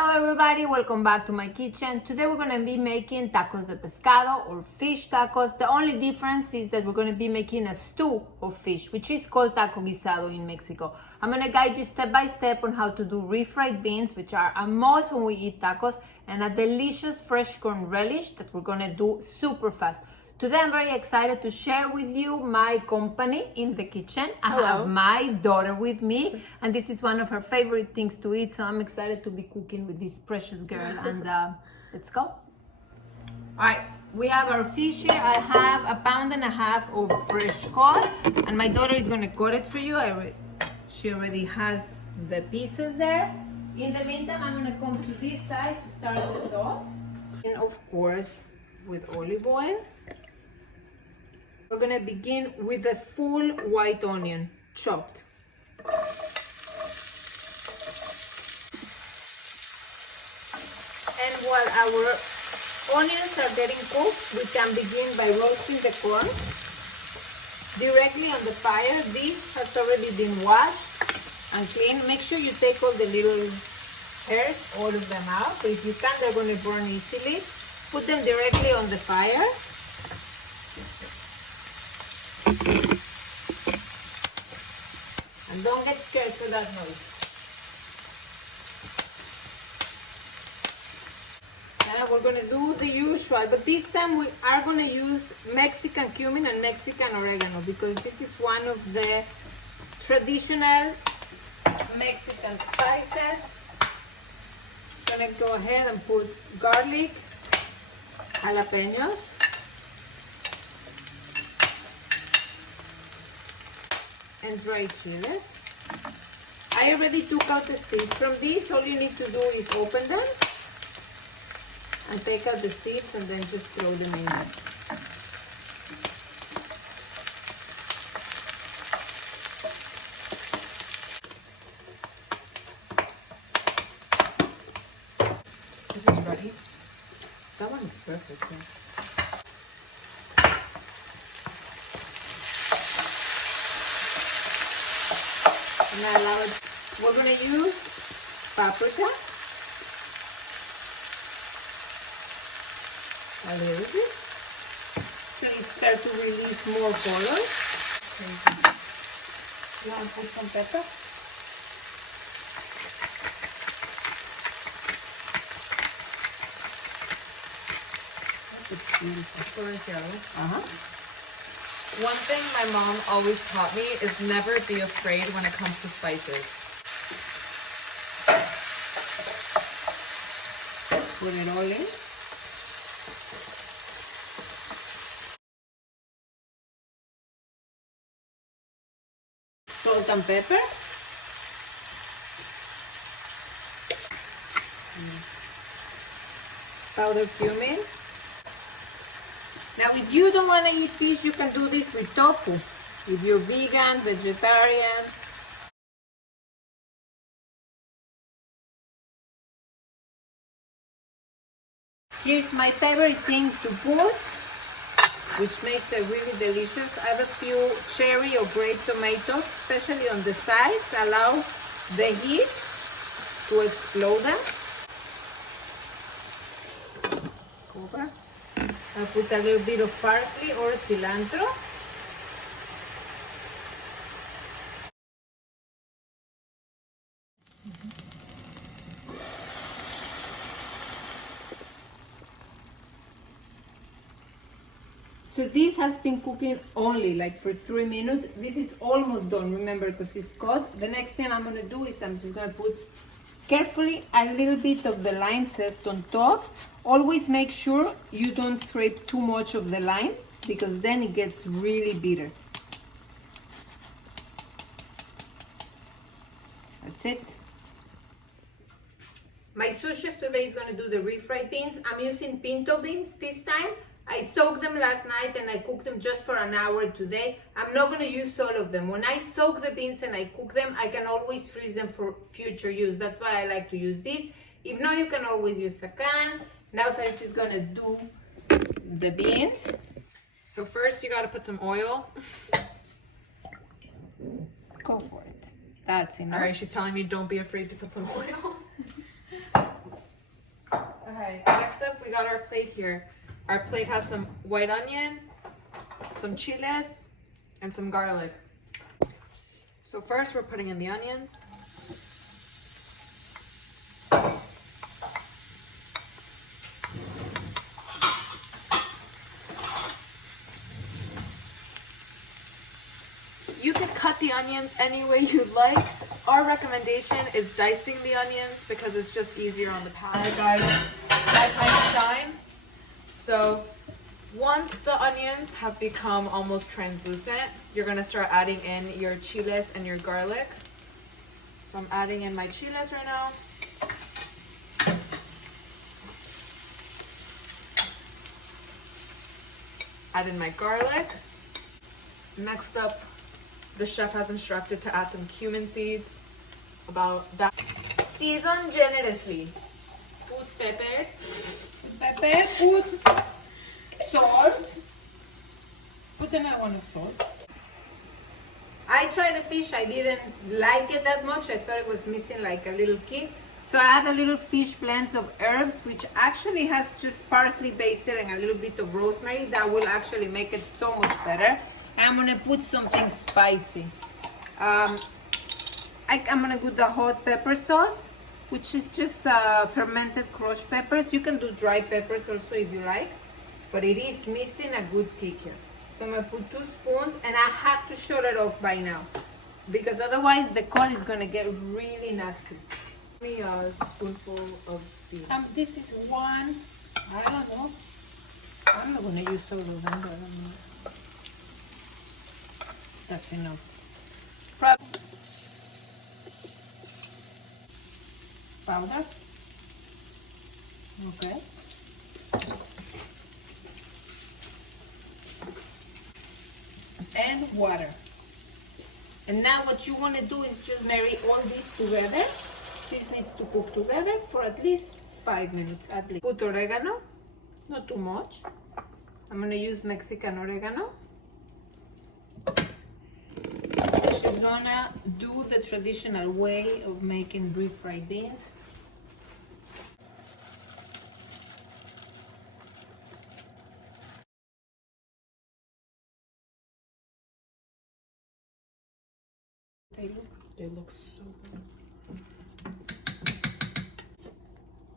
Hello everybody, welcome back to my kitchen. Today we're going to be making tacos de pescado or fish tacos. The only difference is that we're going to be making a stew of fish, which is called taco guisado in Mexico. I'm going to guide you step by step on how to do refried beans, which are a must when we eat tacos, and a delicious fresh corn relish that we're going to do super fast. Today I'm very excited to share with you my company in the kitchen. I have my daughter with me, and this is one of her favorite things to eat, so I'm excited to be cooking with this precious girl. And let's go. All right, we have our fish here. I have 1.5 pounds of fresh cod, and my daughter is going to cut it for you. She already has the pieces there. In the meantime, I'm going to come to this side to start the sauce. And of course, with olive oil. We're gonna begin with a full white onion, chopped. And while our onions are getting cooked, we can begin by roasting the corn directly on the fire. This has already been washed and cleaned. Make sure you take all the little hairs, all of them out. But if you can, they're gonna burn easily. Put them directly on the fire. And don't get scared for that noise. Yeah, we're gonna do the usual, but this time we are gonna use Mexican cumin and Mexican oregano because this is one of the traditional Mexican spices. I'm gonna go ahead and put garlic, jalapeños, and dried chilies. I already took out the seeds from these. All you need to do is open them and take out the seeds and then just throw them in there. This is ready. That one is perfect. Yeah. Now we're going to use paprika, a little bit, till it starts to release more color. You want to put some pepper? That's beautiful. One thing my mom always taught me is never be afraid when it comes to spices. Put it all in. Salt and pepper. Powdered cumin. Now, if you don't want to eat fish, you can do this with tofu. If you're vegan, vegetarian. Here's my favorite thing to put, which makes it really delicious. I have a few cherry or grape tomatoes, especially on the sides. Allow the heat to explode them. Cover. I put a little bit of parsley or cilantro. So this has been cooking only like for 3 minutes. This is almost done, remember, because it's cooked. The next thing I'm going to do is I'm just going to put carefully a little bit of the lime zest on top. Always make sure you don't scrape too much of the lime because then it gets really bitter. That's it. My sous chef today is going to do the refried beans. I'm using pinto beans this time. I soaked them last night and I cooked them just for an hour today. I'm not going to use all of them. When I soak the beans and I cook them, I can always freeze them for future use. That's why I like to use this. If not, you can always use a can. Now Sarita is going to do the beans. So first you got to put some oil. Go for it. That's enough. All right, she's telling me don't be afraid to put some oil. Next up, we got our plate here. Our plate has some white onion, some chiles, and some garlic. So first, we're putting in the onions. You can cut the onions any way you'd like. Our recommendation is dicing the onions because it's just easier on the palate. Guys, that might shine. So once the onions have become almost translucent, you're gonna start adding in your chiles and your garlic. So I'm adding in my chiles right now. Add in my garlic. Next up, the chef has instructed to add some cumin seeds, about that. Season generously. Put pepper. Put salt. Put another one of salt. I tried the fish. I didn't like it that much. I thought it was missing like a little kick. So I had a little fish blends of herbs, which actually has just parsley, basil, and a little bit of rosemary. That will actually make it so much better. I'm gonna put something spicy. I'm gonna put the hot pepper sauce, which is just fermented crushed peppers. You can do dry peppers also if you like, but it is missing a good kick here. So I'm gonna put 2 spoons, and I have to shut it off by now, because otherwise the cod is gonna get really nasty. Give me a spoonful of beans. This is one, I don't know. I'm not gonna use all of them, but I don't know. That's enough. Powder. Okay. And water. And now what you want to do is just marry all this together. This needs to cook together for at least 5 minutes at least. Put oregano, not too much. I'm gonna use Mexican oregano. She's gonna do the traditional way of making refried beans. They look so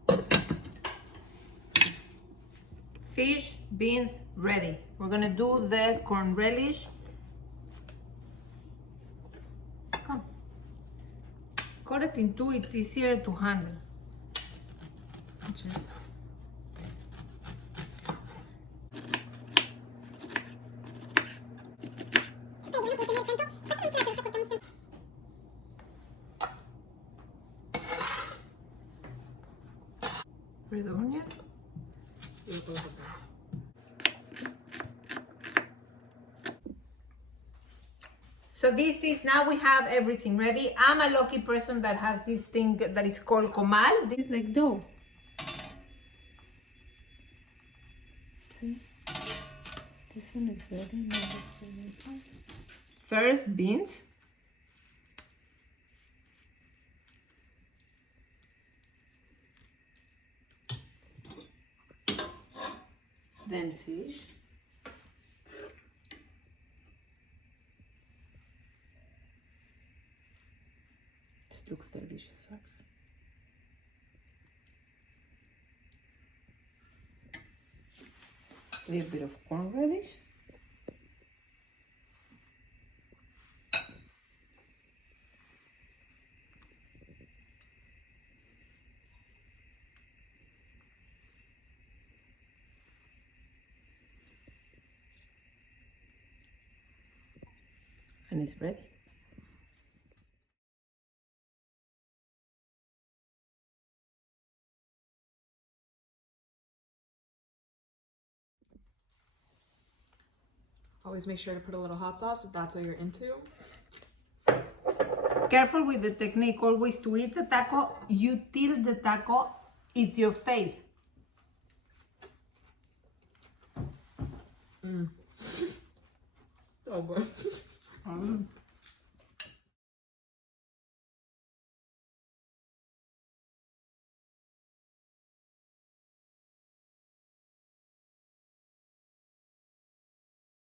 good. Fish, beans, ready. We're gonna do the corn relish. Come. Cut it in 2, it's easier to handle. Just red onion. So this is, now we have everything ready. I'm a lucky person that has this thing that is called comal. This is like dough. See? This one is ready. Now this one. First, beans. Then fish. This looks delicious, actually. A little bit of corn relish. And it's ready. Always make sure to put a little hot sauce if that's what you're into. Careful with the technique. Always to eat the taco, you tilt the taco, it's your face. So good.